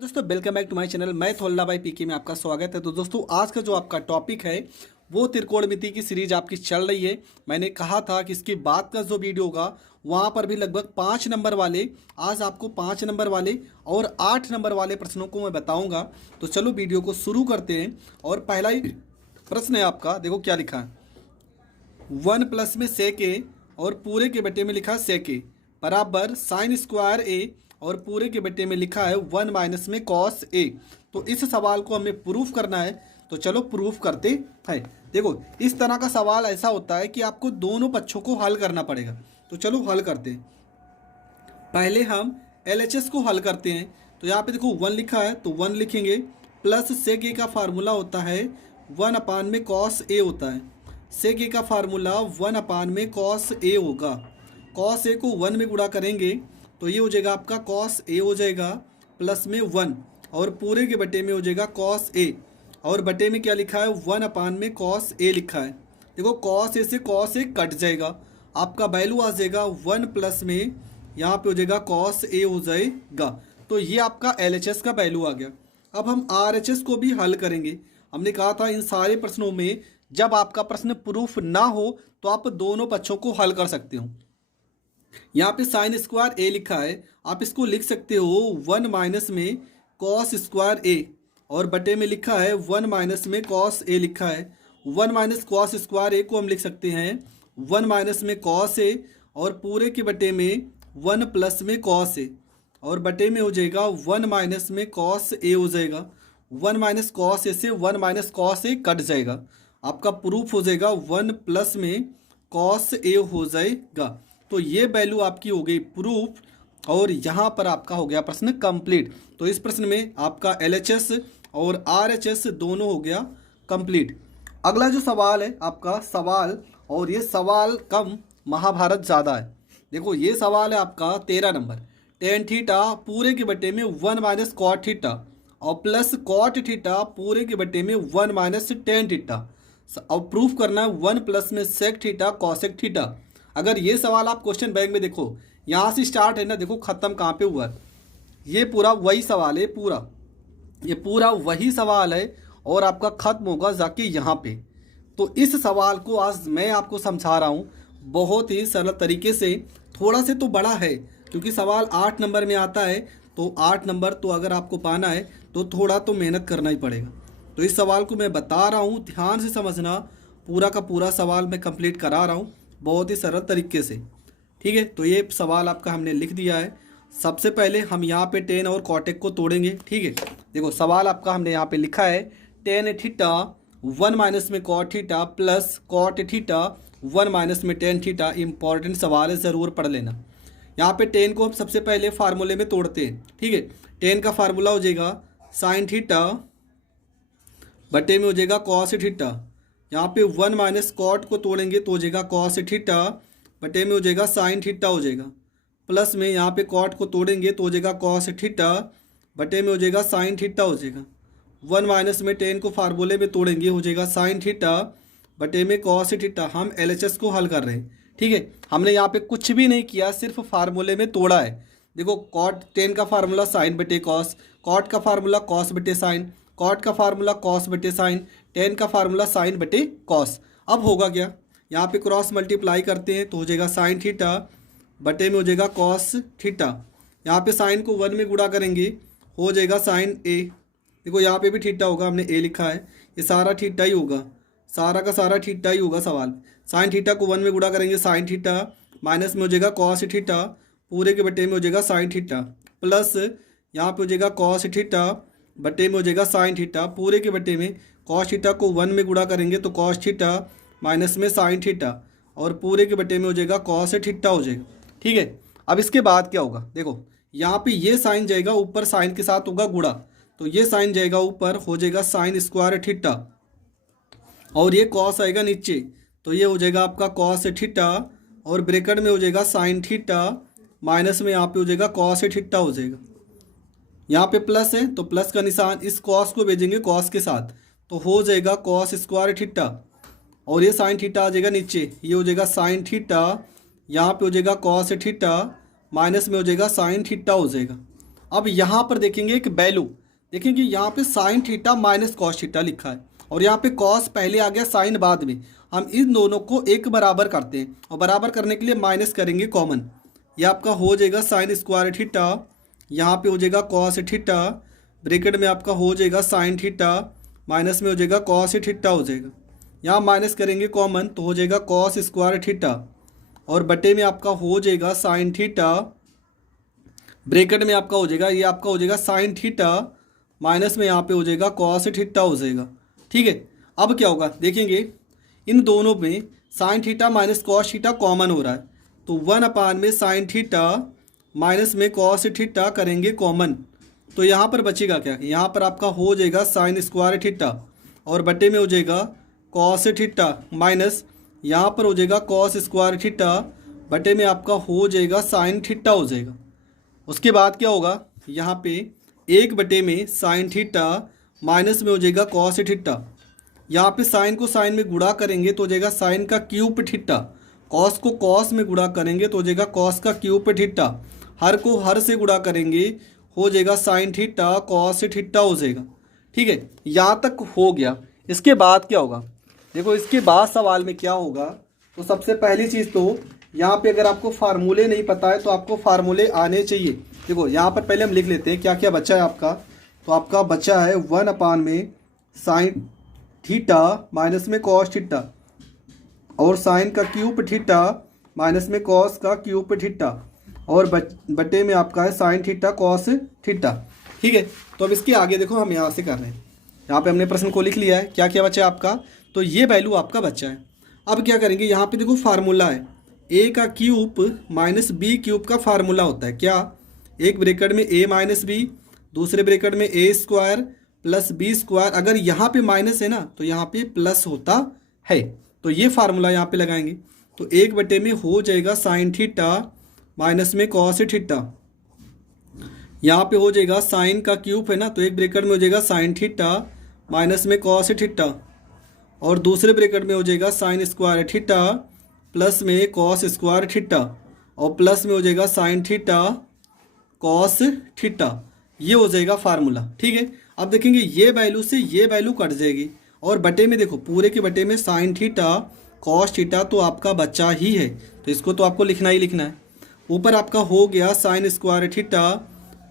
दोस्तों welcome back to my channel. मैं थोल्ला भाई पीके में आपका स्वागत है। तो दोस्तों आज का जो आपका टॉपिक है वो त्रिकोणमिति की सीरीज आपकी चल रही है। मैंने कहा था कि इसके बाद का जो वीडियो होगा वहाँ पर भी लगभग 5 नंबर वाले, आज आपको 5 नंबर वाले और 8 नंबर वाले प्रश्नों को मैं बताऊँगा। तो चलो वीडियो को शुरू करते हैं। और पहला ही प्रश्न है आपका, देखो क्या लिखा है। 1 प्लस में सेक ए और पूरे के बटे में लिखा है सेक ए बराबर साइन स्क्वायर ए और पूरे के बटे में लिखा है 1 माइनस में कॉस ए। तो इस सवाल को हमें प्रूफ करना है, तो चलो प्रूफ करते हैं। देखो इस तरह का सवाल ऐसा होता है कि आपको दोनों पक्षों को हल करना पड़ेगा। तो चलो हल करते हैं। पहले हम LHS को हल करते हैं। तो यहाँ पे देखो 1 लिखा है तो 1 लिखेंगे, प्लस सेक ए का फार्मूला होता है 1 अपान में कॉस ए होता है। सेक ए का फार्मूला 1 अपान में कॉस ए होगा। कॉस ए को 1 में गुणा करेंगे तो ये हो जाएगा आपका कॉस ए हो जाएगा प्लस में 1 और पूरे के बटे में हो जाएगा कॉस ए और बटे में क्या लिखा है 1 अपान में कॉस ए लिखा है। देखो कॉस ए से कॉस ए कट जाएगा, आपका वैल्यू आ जाएगा 1 प्लस में यहाँ पे हो जाएगा कॉस ए हो जाएगा। तो ये आपका LHS का वैल्यू आ गया। अब हम RHS को भी हल करेंगे। हमने कहा था इन सारे प्रश्नों में जब आपका प्रश्न प्रूफ ना हो तो आप दोनों पक्षों को हल कर सकते हो। यहाँ पे साइन स्क्वायर ए लिखा है, आप इसको लिख सकते हो 1 माइनस में कॉस स्क्वायर ए और बटे में लिखा है 1 माइनस में कॉस ए लिखा है। 1 माइनस कॉस स्क्वायर ए को हम लिख सकते हैं 1 माइनस में कॉस ए और पूरे के बटे में 1 प्लस में कॉस ए और बटे में हो जाएगा 1 माइनस में कॉस ए हो जाएगा। 1 माइनस कॉस ए से 1 माइनस कॉस ए कट जाएगा, आपका प्रूफ हो जाएगा 1 प्लस में कॉस ए हो जाएगा। तो ये वैल्यू आपकी हो गई प्रूफ और यहाँ पर आपका हो गया प्रश्न कंप्लीट। तो इस प्रश्न में आपका LHS और RHS दोनों हो गया कंप्लीट। अगला जो सवाल है आपका सवाल, और ये सवाल कम महाभारत ज़्यादा है। देखो ये सवाल है आपका 13 नंबर। टेन थीटा पूरे के बटे में 1 माइनस कॉट थीटा और प्लस कॉट थीटा पूरे के बटे में 1 माइनस टेन थीटा और प्रूफ करना है 1 प्लस में सेक थीटा कॉसेक थीटा। अगर ये सवाल आप क्वेश्चन बैंक में देखो यहाँ से स्टार्ट है ना, देखो ख़त्म कहाँ पे हुआ है। ये पूरा वही सवाल है, ये पूरा वही सवाल है और आपका ख़त्म होगा जाके यहाँ पे। तो इस सवाल को आज मैं आपको समझा रहा हूँ बहुत ही सरल तरीके से। थोड़ा से तो बड़ा है क्योंकि सवाल 8 नंबर में आता है, तो 8 नंबर तो अगर आपको पाना है तो थोड़ा तो मेहनत करना ही पड़ेगा। तो इस सवाल को मैं बता रहा हूँ, ध्यान से समझना। पूरा का पूरा सवाल मैं कंप्लीट करा रहा हूँ बहुत ही सरल तरीके से, ठीक है। तो ये सवाल आपका हमने लिख दिया है। सबसे पहले हम यहाँ पे टेन और कॉटेक को तोड़ेंगे, ठीक है। देखो सवाल आपका हमने यहाँ पे लिखा है टेन थीटा 1 माइनस में cot theta plus cot theta 1 minus में टेन थीटा। इंपॉर्टेंट सवाल है, ज़रूर पढ़ लेना। यहाँ पे टेन को हम सबसे पहले फार्मूले में तोड़ते हैं, ठीक है। टेन का फार्मूला हो जाएगा साइन थीटा बटे में हो जाएगा कॉस थीटा। यहाँ पे 1 माइनस कॉट को तोड़ेंगे तो हो जाएगा कॉस थीटा बटे में हो जाएगा साइन थीटा हो जाएगा। प्लस में यहाँ पे कॉट को तोड़ेंगे तो हो जाएगा कॉस थीटा बटे में हो जाएगा साइन थीटा हो जाएगा। 1 माइनस में टेन को फार्मूले में तोड़ेंगे हो जाएगा साइन थीटा बटे में कॉस थीटा। हम LHS को हल कर रहे हैं, ठीक है। हमने यहाँ पे कुछ भी नहीं किया, सिर्फ फार्मूले में तोड़ा है। देखो कॉट टेन का फार्मूला साइन बटे कॉस, कॉट का फार्मूला कॉस बटे साइन, कॉट का फार्मूला कॉस बटे साइन, टेन का फार्मूला साइन बटे कॉस। अब होगा क्या, यहाँ पे क्रॉस मल्टीप्लाई करते हैं तो हो जाएगा साइन थीटा बटे में हो जाएगा कॉस थीटा। यहाँ पे साइन को 1 में गुणा करेंगे हो जाएगा साइन ए। देखो यहाँ पे भी थीटा होगा, हमने ए लिखा है, ये सारा थीटा ही होगा, सारा का सारा थीटा ही होगा सवाल। साइन थीटा को 1 में गुणा करेंगे साइन थीटा माइनस में हो जाएगा कॉस थीटा पूरे के बटे में हो जाएगा साइन थीटा प्लस यहाँ पे हो जाएगा कॉस थीटा बटे में हो जाएगा साइन थीटा पूरे के बटे में कॉस थीटा को 1 में गुणा करेंगे तो कॉस थीटा माइनस में साइन थीटा और पूरे के बटे में हो जाएगा कॉस थीटा हो जाएगा, ठीक है। अब इसके बाद क्या होगा, देखो यहाँ पे ये साइन जाएगा ऊपर, साइन के साथ होगा गुणा, तो ये साइन जाएगा ऊपर हो जाएगा साइन स्क्वायर थीटा और ये कॉस आएगा नीचे तो ये हो जाएगा आपका कॉस थीटा और ब्रैकेट में हो जाएगा साइन थीटा माइनस में यहाँ पे हो जाएगा कॉस थीटा हो जाएगा। यहाँ पे प्लस है तो प्लस का निशान, इस कॉस को भेजेंगे कॉस के साथ तो हो जाएगा कॉस स्क्वायर थीटा और ये साइन थीटा आ जाएगा नीचे, ये हो जाएगा साइन थीटा, यहाँ पे हो जाएगा कॉस थीटा माइनस में हो जाएगा साइन थीटा हो जाएगा। अब यहाँ पर देखेंगे एक वैल्यू, देखेंगे यहाँ पे sine theta minus cos theta लिखा है और यहाँ पे कॉस पहले आ गया, साइन बाद में। हम इन दोनों को एक बराबर करते हैं और बराबर करने के लिए माइनस करेंगे कॉमन। ये आपका हो जाएगा साइन स्क्वायर थीटा, यहाँ पे हो जाएगा कॉस थीटा, ब्रैकेट में आपका हो जाएगा साइन थीटा, माइनस में हो जाएगा कॉस थीटा हो जाएगा। यहाँ माइनस करेंगे कॉमन तो हो जाएगा कॉस स्क्वायर थीटा और बटे में आपका हो जाएगा साइन थीटा, ब्रैकेट में आपका हो जाएगा, ये आपका हो जाएगा साइन थीटा, माइनस में यहाँ पे हो जाएगा कॉस थीटा हो जाएगा। ठीक है, अब क्या होगा देखेंगे, इन दोनों में sine theta minus cos theta common हो रहा है तो 1 में साइन थीटा माइनस में कॉस थीटा करेंगे कॉमन, तो यहाँ पर बचेगा क्या, यहाँ पर आपका हो जाएगा साइन स्क्वायर थीटा और बटे में हो जाएगा कॉस थीटा, माइनस यहाँ पर हो जाएगा कॉस स्क्वायर थीटा, बटे में आपका हो जाएगा साइन थीटा हो जाएगा। उसके बाद क्या होगा, यहाँ पे 1 में साइन थीटा माइनस में हो जाएगा कॉस थीटा, यहाँ पे साइन को साइन में गुणा करेंगे तो हो जाएगा साइन का क्यूब थीटा, कॉस को कॉस में गुणा करेंगे तो हो जाएगा कॉस का क्यूब थीटा, हर को हर से गुणा करेंगे हो जाएगा साइन थीटा कॉस थीटा हो जाएगा। ठीक है, यहाँ तक हो गया। इसके बाद क्या होगा, देखो इसके बाद सवाल में क्या होगा, तो सबसे पहली चीज़ तो यहाँ पे अगर आपको फार्मूले नहीं पता है तो आपको फार्मूले आने चाहिए। देखो यहाँ पर पहले हम लिख लेते हैं क्या क्या बचा है आपका, तो आपका बचा है 1 में साइन थीटा माइनस में कॉस थीटा और साइन का क्यूब थीटा माइनस में कॉस का क्यूब थीटा और बटे में आपका है साइन थीटा कॉस थीटा। ठीक है, तो अब इसके आगे देखो हम यहाँ से कर रहे हैं, यहाँ पे हमने प्रश्न को लिख लिया है, क्या क्या बचा है आपका, तो ये वैल्यू आपका बचा है। अब क्या करेंगे, यहाँ पे देखो फार्मूला है ए का क्यूब माइनस बी क्यूब का फार्मूला होता है क्या, एक ब्रैकेट में ए माइनस बी, दूसरे ब्रैकेट में ए स्क्वायर प्लस बी स्क्वायर, अगर यहाँ पे माइनस है ना तो यहाँ पे प्लस होता है, तो ये फार्मूला यहाँ पे लगाएंगे तो 1 में हो जाएगा साइन थीटा माइनस में कॉस थीटा, यहाँ पे हो जाएगा साइन का क्यूब है ना तो एक ब्रैकेट में हो जाएगा साइन थीटा माइनस में कॉस थीटा और दूसरे ब्रैकेट में हो जाएगा साइन स्क्वायर थीटा प्लस में कॉस स्क्वायर थीटा और प्लस में हो जाएगा साइन थीटा कॉस थीटा, ये हो जाएगा फार्मूला। ठीक है, अब देखेंगे ये वैल्यू से ये वैल्यू कट जाएगी और बटे में देखो पूरे के बटे में साइन थीटा कॉस थीटा तो आपका बच्चा ही है तो इसको तो आपको लिखना ही लिखना है। ऊपर आपका हो गया साइन स्क्वायर थीटा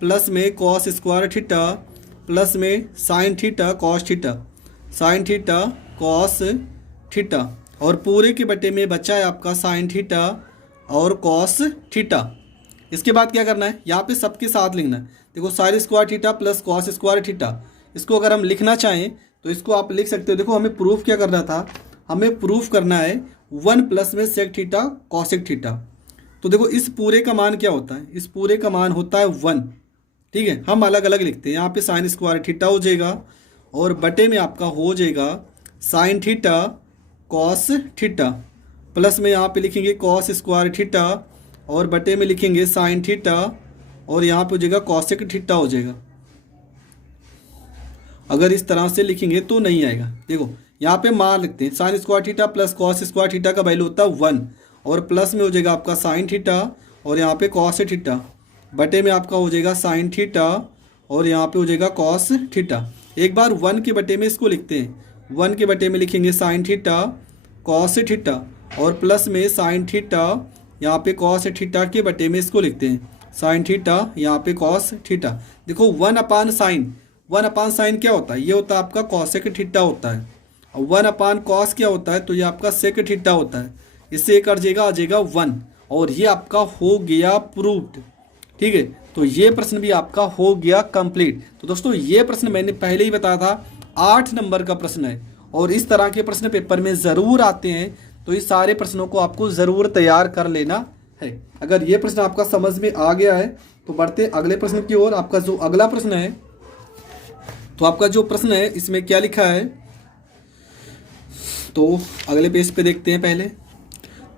प्लस में कॉस स्क्वायर थीटा प्लस में sine theta cos theta, sine theta cos theta और पूरे के बटे में बचा है आपका साइन थीटा और कॉस थीटा। इसके बाद क्या करना है, यहाँ पे सबके साथ लिखना है। देखो sine square theta plus cos square theta, इसको अगर हम लिखना चाहें तो इसको आप लिख सकते हो। देखो हमें प्रूफ क्या करना था, हमें प्रूफ करना है 1 प्लस में सेक थीटा कॉसेक थीटा, तो देखो इस पूरे का मान क्या होता है, इस पूरे का मान होता है 1। ठीक है, हम अलग अलग लिखते हैं, यहाँ पे साइन स्क्वायर थीटा हो जाएगा और बटे में आपका हो जाएगा sine theta cos theta plus में यहाँ पे लिखेंगे कॉस स्क्वायर थीटा और बटे में लिखेंगे साइन थीटा और यहाँ पे हो जाएगा कॉसेक थीटा हो जाएगा। अगर इस तरह से लिखेंगे तो नहीं आएगा। देखो यहाँ पे मान लिखते हैं, sine square theta plus cos square theta का वैल्यू होता है 1 और प्लस में हो जाएगा आपका साइन थीटा और यहाँ पे कॉस थीटा, बटे में आपका हो जाएगा साइन थीटा और यहाँ पे हो जाएगा कॉस थीटा। एक बार 1 के बटे में इसको लिखते हैं, 1 के बटे में लिखेंगे साइन थीटा कॉस थीटा और प्लस में साइन थीटा, यहाँ पे कॉस थीटा के बटे में इसको लिखते हैं साइन थीटा, यहाँ पे कॉस थीटा। देखो 1 अपान साइन क्या होता है, ये होता है आपका कॉसेक थीटा होता है और 1 अपान कॉस क्या होता है, तो ये आपका सेक थीटा होता है। इससे एक कट जाएगा, आ जाएगा 1 और ये आपका हो गया प्रूव्ड। ठीक है, तो ये प्रश्न भी आपका हो गया कंप्लीट। तो दोस्तों ये प्रश्न मैंने पहले ही बताया था 8 नंबर का प्रश्न है और इस तरह के प्रश्न पेपर में ज़रूर आते हैं, तो इस सारे प्रश्नों को आपको ज़रूर तैयार कर लेना है। अगर ये प्रश्न आपका समझ में आ गया है तो बढ़ते अगले प्रश्न की ओर। आपका जो अगला प्रश्न है, तो आपका जो प्रश्न है इसमें क्या लिखा है, तो अगले पेज पे देखते हैं पहले।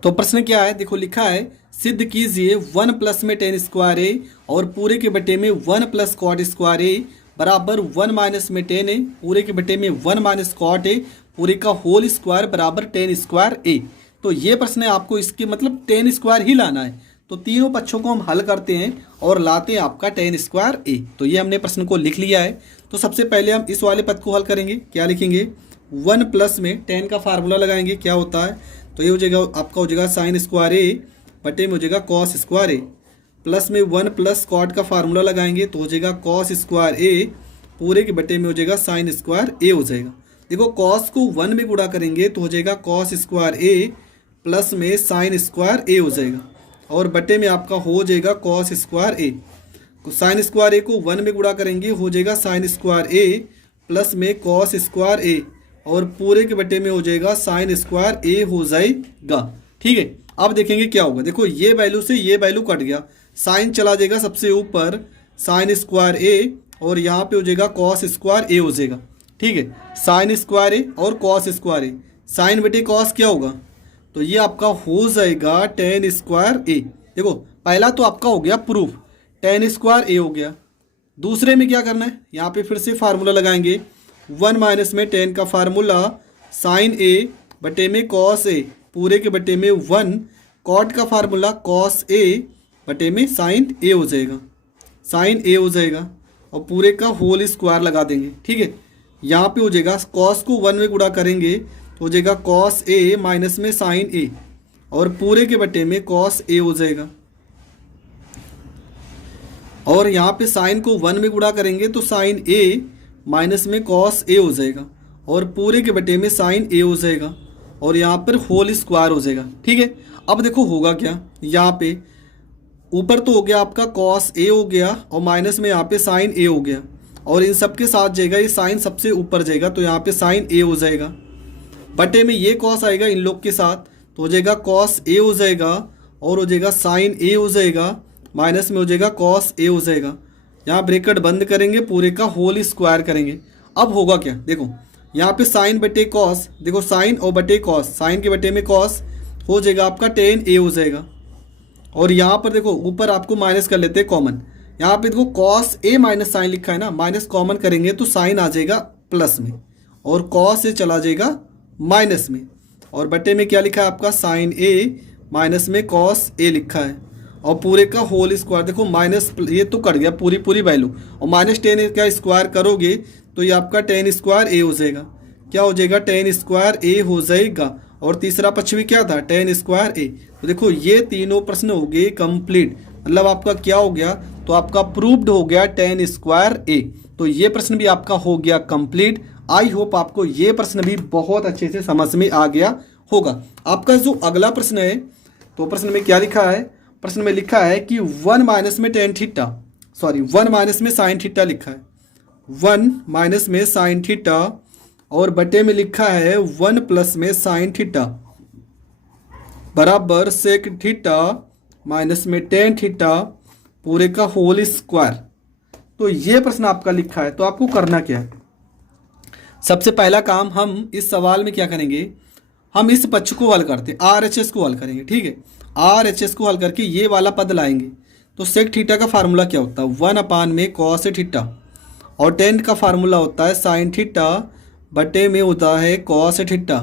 तो प्रश्न क्या है, देखो लिखा है सिद्ध कीजिए 1 प्लस में टेन स्क्वायर ए और पूरे के बटे में 1 प्लस कॉट स्क्वायर ए बराबर 1 माइनस में टेन ए, पूरे के बटे में 1 माइनस कॉट ए पूरे का होल स्क्वायर बराबर टेन स्क्वायर ए। तो ये प्रश्न है, आपको इसके मतलब टेन स्क्वायर ही लाना है। तो तीनों पक्षों को हम हल करते हैं और लाते हैं आपका tan स्क्वायर a। तो ये हमने प्रश्न को लिख लिया है। तो सबसे पहले हम इस वाले पद को हल करेंगे। क्या लिखेंगे, 1 प्लस में tan का फार्मूला लगाएंगे, क्या होता है, तो ये हो जाएगा आपका हो जाएगा साइन स्क्वायर a बटे में हो जाएगा कॉस स्क्वायर a, प्लस में 1 प्लस कॉट का फार्मूला लगाएंगे तो हो जाएगा कॉस स्क्वायर a पूरे के बटे में हो जाएगा साइन स्क्वायर a हो जाएगा। देखो कॉस को 1 में गुणा करेंगे तो हो जाएगा कॉस स्क्वायर a प्लस में साइन स्क्वायर a हो जाएगा और बटे में आपका हो जाएगा कॉस स्क्वायर a। तो साइन स्क्वायर a को 1 में गुणा करेंगे हो जाएगा साइन स्क्वायर a प्लस में कॉस स्क्वायर a और पूरे के बटे में हो जाएगा साइन स्क्वायर a हो जाएगा। ठीक है, अब देखेंगे क्या होगा। देखो ये वैल्यू से ये वैल्यू कट गया, साइन चला जाएगा सबसे ऊपर साइन स्क्वायर a और यहाँ पे हो जाएगा कॉस स्क्वायर a हो जाएगा। ठीक है, साइन स्क्वायर a और कॉस स्क्वायर a, साइन बटे कॉस क्या होगा, तो ये आपका हो जाएगा tan स्क्वायर a। देखो पहला तो आपका हो गया प्रूफ, tan स्क्वायर a हो गया। दूसरे में क्या करना है, यहाँ पे फिर से फार्मूला लगाएंगे, 1 माइनस में tan का फार्मूला साइन a बटे में कॉस a पूरे के बटे में 1, कॉट का फार्मूला कॉस a बटे में साइन a हो जाएगा, साइन a हो जाएगा और पूरे का होल स्क्वायर लगा देंगे। ठीक है, यहाँ पे हो जाएगा कॉस को 1 में गुणा करेंगे तो हो जाएगा कॉस a माइनस में साइन a और पूरे के बटे में कॉस a हो जाएगा और यहाँ पे साइन को 1 में गुणा करेंगे तो साइन a माइनस में कॉस a हो जाएगा और पूरे के बटे में साइन a हो जाएगा और यहाँ पर होल स्क्वायर हो जाएगा। ठीक है, अब देखो होगा क्या, यहाँ पे ऊपर तो हो गया आपका कॉस a हो गया और माइनस में यहाँ पे साइन a हो गया और इन सब के साथ जाएगा ये साइन सबसे ऊपर जाएगा तो यहाँ पे साइन a हो जाएगा, बटे में ये कॉस आएगा इन लोग के साथ तो हो जाएगा कॉस a हो जाएगा और हो जाएगा साइन a हो जाएगा, माइनस में हो जाएगा कॉस a हो जाएगा। यहाँ ब्रैकेट बंद करेंगे, पूरे का होल स्क्वायर करेंगे। अब होगा क्या, देखो यहाँ पे साइन बटे कॉस, देखो साइन और बटे कॉस, साइन के बटे में कॉस हो जाएगा आपका tan a हो जाएगा और यहाँ पर देखो ऊपर आपको माइनस कर लेते हैं कॉमन, यहाँ पे देखो कॉस a माइनस साइन लिखा है ना, माइनस कॉमन करेंगे तो साइन आ जाएगा प्लस में और कॉस a चला जाएगा माइनस में और बटे में क्या लिखा है आपका साइन a माइनस में कॉस a लिखा है और पूरे का होल स्क्वायर। देखो माइनस ये तो कट गया पूरी वैल्यू और माइनस टेन का स्क्वायर करोगे तो ये आपका tan स्क्वायर a हो जाएगा। क्या हो जाएगा, tan स्क्वायर a हो जाएगा और तीसरा पक्ष भी क्या था, tan स्क्वायर a। तो देखो ये तीनों प्रश्न हो गए कंप्लीट, मतलब आपका क्या हो गया, तो आपका प्रूव्ड हो गया tan स्क्वायर a। तो ये प्रश्न भी आपका हो गया कंप्लीट। आई होप आपको ये प्रश्न भी बहुत अच्छे से समझ में आ गया होगा। आपका जो अगला प्रश्न है तो प्रश्न में क्या लिखा है, प्रश्न में लिखा है कि 1 माइनस में tan थीटा, सॉरी 1 माइनस में साइन थीटा लिखा है, 1 माइनस में साइन थीटा और बटे में लिखा है 1 प्लस में साइन थीटा बराबर सेक थीटा माइनस में tan थीटा पूरे का होल स्क्वायर। तो ये प्रश्न आपका लिखा है, तो आपको करना क्या है, सबसे पहला काम हम इस सवाल में क्या करेंगे, हम इस पक्ष को हल करते RHS को हल करेंगे। ठीक है, RHS को हल करके ये वाला पद लाएंगे तो सेक थीटा का फार्मूला क्या होता है, 1 अपान में कॉस थीटा और tan का फार्मूला होता है साइन थीटा बटे में होता है कॉस थीटा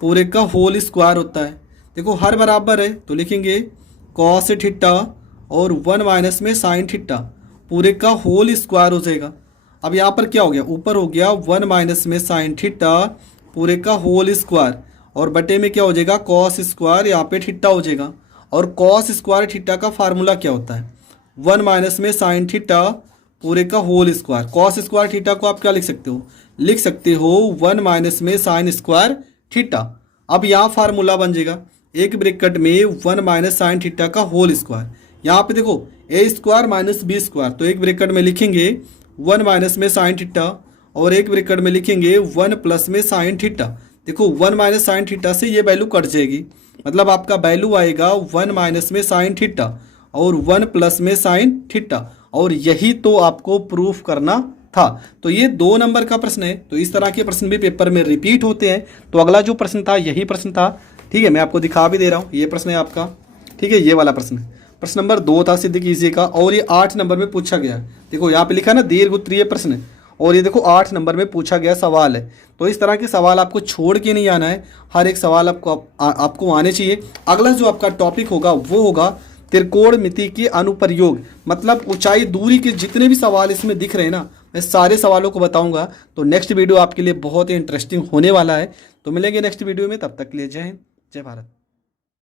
पूरे का होल स्क्वायर होता है। देखो हर बराबर है तो लिखेंगे कॉस थीटा और 1 माइनस में साइन थीटा पूरे का होल स्क्वायर हो जाएगा। अब यहाँ पर क्या हो गया, ऊपर हो गया 1 माइनस में साइन थीटा पूरे का होल स्क्वायर और बटे में क्या हो जाएगा कॉस स्क्वायर, यहाँ पे थीटा हो जाएगा और कॉस स्क्वायर थीटा का फार्मूला क्या होता है, 1 माइनस में साइन थीटा पूरे का whole square. Cos square theta को आप क्या लिख सकते हो, लिख सकते हो 1 माइनस में साइन स्क्वायर थीटा। अब यहाँ फार्मूला बन जाएगा एक ब्रैकेट में 1 माइनस साइन थीटा का होल स्क्वायर, यहाँ पे देखो a square minus B square, तो एक ब्रैकेट में लिखेंगे 1 माइनस में साइन थीटा और एक ब्रैकेट में लिखेंगे 1 प्लस में साइन थीटा। देखो 1 माइनस साइन थीटा से ये वैल्यू कट जाएगी, मतलब आपका वैल्यू आएगा 1 माइनस में साइन थीटा और 1 प्लस में साइन थीटा और यही तो आपको प्रूफ करना था। तो ये 2 नंबर का प्रश्न है। तो इस तरह के प्रश्न भी पेपर में रिपीट होते हैं। तो अगला जो प्रश्न था यही प्रश्न था। ठीक है, मैं आपको दिखा भी दे रहा हूँ, ये प्रश्न है आपका। ठीक है, ये वाला प्रश्न है, प्रश्न नंबर 2 था सिद्ध कीजिए का और ये 8 नंबर में पूछा गया। देखो यहाँ पे लिखा है ना दीर्घ उत्तरीय प्रश्न और ये देखो 8 नंबर में पूछा गया सवाल है। तो इस तरह के सवाल आपको छोड़ के नहीं आना है, हर एक सवाल आपको आने चाहिए। अगला जो आपका टॉपिक होगा वो होगा त्रिकोणमिति के अनुप्रयोग, मतलब ऊंचाई दूरी के जितने भी सवाल इसमें दिख रहे हैं ना, मैं सारे सवालों को बताऊंगा। तो नेक्स्ट वीडियो आपके लिए बहुत ही इंटरेस्टिंग होने वाला है। तो मिलेंगे नेक्स्ट वीडियो में, तब तक के लिए जय हिंद, जय भारत।